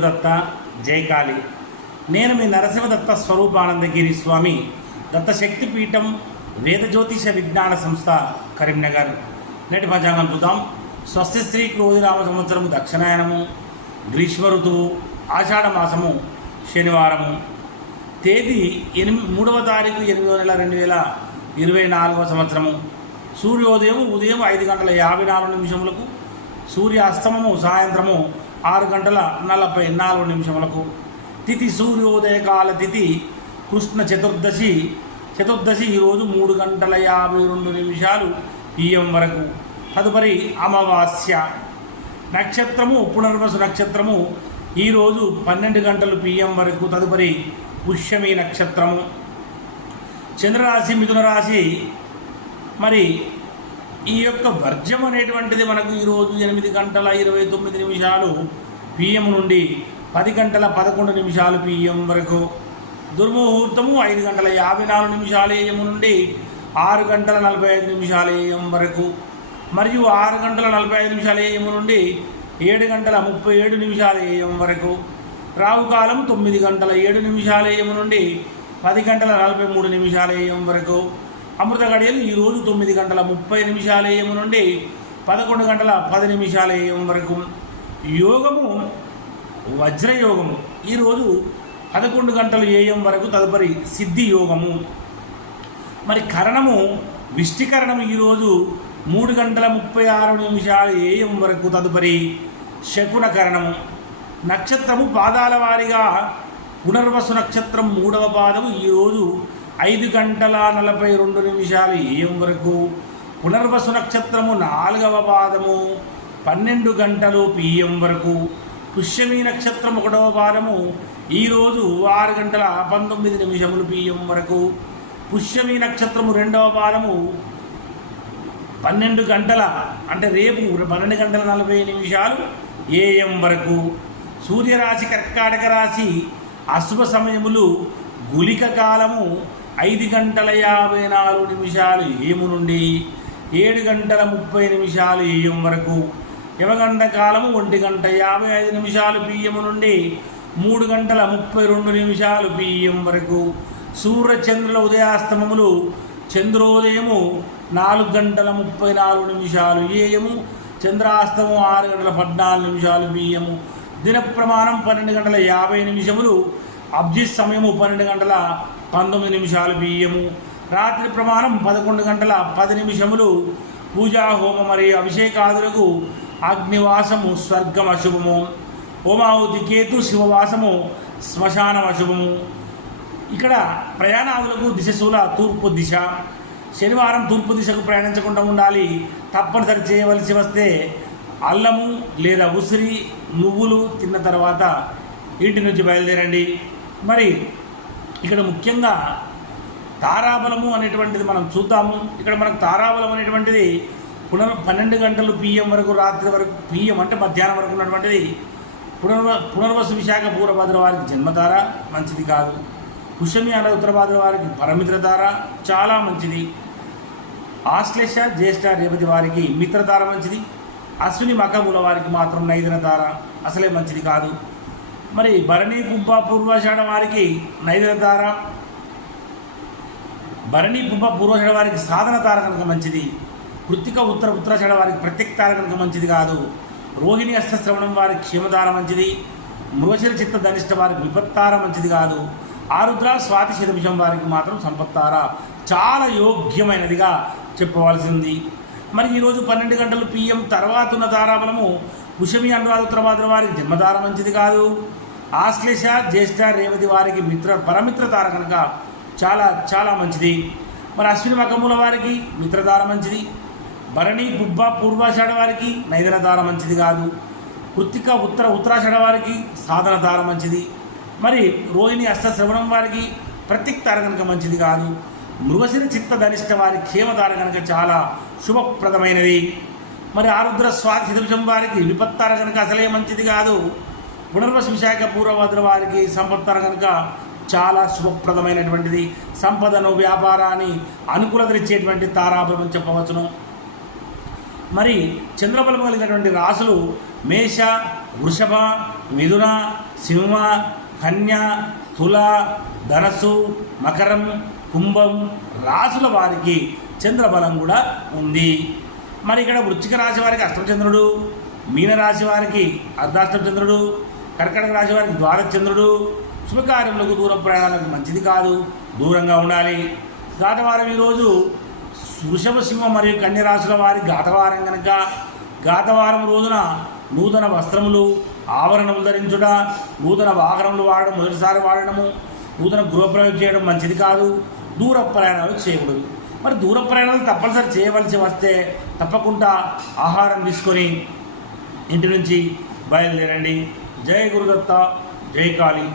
దత్త జయకాళి నేను మీ నరసింహదత్త స్వరూపానందగిరి స్వామి దత్త పీఠం వేద జ్యోతిష విజ్ఞాన సంస్థ కరీంనగర్. నేటి పంచాంగం చూద్దాం. స్వస్తి శ్రీ క్రోధిరామ సంవత్సరము దక్షిణాయనము గ్రీష్మ ఋతువు ఆషాఢ మాసము శనివారము. తేదీ ఎనిమిది మూడవ తారీఖు ఎనిమిదో నెల రెండు వేల ఇరవై నాలుగవ సంవత్సరము. సూర్యోదయం ఉదయం ఐదు గంటల యాభై నాలుగు నిమిషములకు సూర్యాస్తమము సాయంత్రము ఆరు గంటల నలభై నాలుగు నిమిషములకు. తిథి సూర్యోదయ కాల తిథి కృష్ణ చతుర్దశి. చతుర్దశి ఈరోజు మూడు గంటల యాభై రెండు నిమిషాలు పిఎం వరకు. తదుపరి అమావాస్య. నక్షత్రము పునర్వసు నక్షత్రము ఈరోజు పన్నెండు గంటలు పిఎం వరకు. తదుపరి పుష్యమి నక్షత్రము. చంద్రరాశి మిథున రాశి మరి ఈ యొక్క వర్జం అనేటువంటిది మనకు ఈరోజు ఎనిమిది గంటల ఇరవై తొమ్మిది నిమిషాలు పిఎం నుండి పది గంటల పదకొండు నిమిషాలు పిఎం వరకు. దుర్ముహూర్తము ఐదు గంటల యాభై నాలుగు నిమిషాలు ఏఎం నుండి ఆరు గంటల నలభై ఐదు నిమిషాల ఏఎం వరకు. మరియు ఆరు గంటల నలభై ఐదు నిమిషాల ఏఎం నుండి ఏడు గంటల ముప్పై ఏడు నిమిషాల ఏఎం వరకు. రావుకాలం తొమ్మిది గంటల ఏడు నిమిషాల ఏఎం నుండి పది గంటల నలభై మూడు నిమిషాల ఏఎం వరకు. అమృత గడియలు ఈరోజు తొమ్మిది గంటల ముప్పై నిమిషాల ఏఎం నుండి పదకొండు గంటల పది నిమిషాల ఏఎం వరకు. యోగము వజ్రయోగము. ఈరోజు పదకొండు గంటలు ఏఎం వరకు తదుపరి సిద్ధి యోగము. మరి కరణము విష్టికరణం ఈరోజు మూడు గంటల ముప్పై ఆరు నిమిషాలు ఏఎం వరకు తదుపరి శకున కరణము. నక్షత్రము పాదాల వారీగా పునర్వసు నక్షత్రం మూడవ పాదము ఈరోజు ఐదు గంటల నలభై రెండు నిమిషాలు ఏఎం వరకు పునర్వసు నక్షత్రము నాలుగవ పాదము. పన్నెండు గంటలు పిఎం వరకు పుష్యమి నక్షత్రం ఒకటవ పాదము. ఈరోజు ఆరు గంటల పంతొమ్మిది నిమిషములు పిఎం వరకు పుష్యమి నక్షత్రము రెండవ పాదము. పన్నెండు గంటల అంటే రేపు పన్నెండు గంటల నలభై నిమిషాలు ఏఎం వరకు సూర్యరాశి కర్కాటక రాశి అశుభ సమయములు గులిక కాలము ఐదు గంటల యాభై నాలుగు నిమిషాలు ఏము నుండి ఏడు గంటల ముప్పై నిమిషాలు ఏఎం వరకు యమగంట కాలము ఒంటి గంట యాభై ఐదు నిమిషాలు పిఎం నుండి మూడు గంటల ముప్పై రెండు నిమిషాలు పిఎం వరకు. సూర్యచంద్రుల ఉదయాస్తమములు చంద్రోదయము నాలుగు గంటల ముప్పై నాలుగు నిమిషాలు ఏయము చంద్రాస్తమం ఆరు గంటల పద్నాలుగు నిమిషాలు బియ్యము దిన ప్రమాణం పన్నెండు గంటల యాభై నిమిషములు అబ్జిత్ సమయము పన్నెండు గంటల పంతొమ్మిది నిమిషాలు బియ్యము. రాత్రి ప్రమాణం పదకొండు గంటల పది నిమిషములు. పూజా హోమ మరియు అభిషేకాదులకు అగ్నివాసము స్వర్గం అశుభము. హోమావతి కేతు శివవాసము శ్మశానం అశుభము. ఇక్కడ ప్రయాణాదులకు దిశశూల తూర్పు దిశ. శనివారం తూర్పు దిశకు ప్రయాణించకుండా ఉండాలి. తప్పనిసరి చేయవలసి వస్తే అల్లము లేదా ఉసిరి నువ్వులు తిన్న తర్వాత ఇంటి నుంచి బయలుదేరండి. మరి ఇక్కడ ముఖ్యంగా తారాబలము అనేటువంటిది మనం చూద్దాము. ఇక్కడ మనకు తారాబలం అనేటువంటిది పునర్ పన్నెండు గంటలు పిఎం వరకు రాత్రి వరకు పిఎం అంటే మధ్యాహ్నం వరకు ఉన్నటువంటిది పునర్వ పునర్వసు విశాఖ పూర్వభద్ర వారికి జన్మతార మంచిది కాదు. పుష్యమి అనే ఉత్తరభాద్ర వారికి పరమిత్రతార చాలా మంచిది. ఆశ్లేష జ్యేష్ఠ రేవతి వారికి మిత్రతార మంచిది. అశ్విని మకబుల వారికి మాత్రం నైదన తార అసలే మంచిది కాదు. మరి భరణి గుంప పూర్వాషాఢ వారికి నైదన తార భరణి గుంప పూర్వాషాఢ వారికి సాధన తార కనుక మంచిది. కృత్తిక ఉత్తర ఉత్తరాషాఢ వారికి ప్రత్యేక తార కనుక మంచిది కాదు. రోహిణి అష్టశ్రవణం వారికి క్షేమతార మంచిది. మృగశిర చిత్త ధనిష్ట వారికి విపత్తార మంచిది కాదు. ఆరుద్ర స్వాతి శతభిషం వారికి మాత్రం సంపత్తార. చాలా యోగ్యమైనదిగా చెప్పవలసింది. మరి ఈరోజు పన్నెండు గంటలు పిఎం తర్వాత ఉన్న తారాబలము కుషమి అనురాధ ఉత్తరభాద్ర వారికి జన్మధార మంచిది కాదు. ఆశ్లేష జ్యేష్ఠ రేవతి వారికి మిత్ర పరమిత్ర తార కనుక చాలా చాలా మంచిది. మరి అశ్విని మకముల వారికి మిత్రతార మంచిది. భరణి బుబ్బ పూర్వాషాఢ వారికి నైదనతార మంచిది కాదు. కృత్తిక ఉత్తర ఉత్తరాషాఢ వారికి సాధనతార మంచిది. మరి రోహిణి అష్టశ్రవణం వారికి ప్రత్యేక తార కనుక మంచిది కాదు. మృగశిర చిత్త ధనిష్ట వారి క్షేమతార కనుక చాలా శుభప్రదమైనది. మరి ఆరుద్ర స్వాతి వారికి విపత్తార కనుక అసలే మంచిది కాదు. పునర్వసు విశాఖ పూర్వభద్ర వారికి సంపత్తర కనుక చాలా శుభప్రదమైనటువంటిది. సంపదను వ్యాపారాన్ని అనుకూలతనిచ్చేటువంటి తారాబలం చెప్పవచ్చును. మరి చంద్రబలం కలిగినటువంటి రాసులు మేష వృషభ మిథున సింహ కన్య తుల ధనస్సు మకరం కుంభం రాసుల వారికి చంద్రబలం కూడా ఉంది. మరి ఇక్కడ వృచ్చిక రాశి వారికి అష్టమచంద్రుడు మీనరాశి వారికి అర్ధాష్టమచంద్రుడు చంద్రుడు కర్కటక రాశి వారికి ద్వారచంద్రుడు శుభకార్యములకు దూరం ప్రయాణాలకు మంచిది కాదు. దూరంగా ఉండాలి. గాతవారం ఈరోజు వృషభ సింహ మరియు కన్య రాశుల వారి గాతవారం కనుక గాతవారం రోజున నూతన వస్త్రములు ఆభరణములు ధరించుట నూతన వాహనములు వాడడం మొదటిసారి వాడడము నూతన గృహప్రవేశం చేయడం మంచిది కాదు. దూర ప్రయాణాలు చేయకూడదు. మరి దూర ప్రయాణాలు తప్పనిసరి చేయవలసి వస్తే తప్పకుండా ఆహారం తీసుకొని ఇంటి నుంచి బయలుదేరండి. జై గురుదత్త జై కాళీ.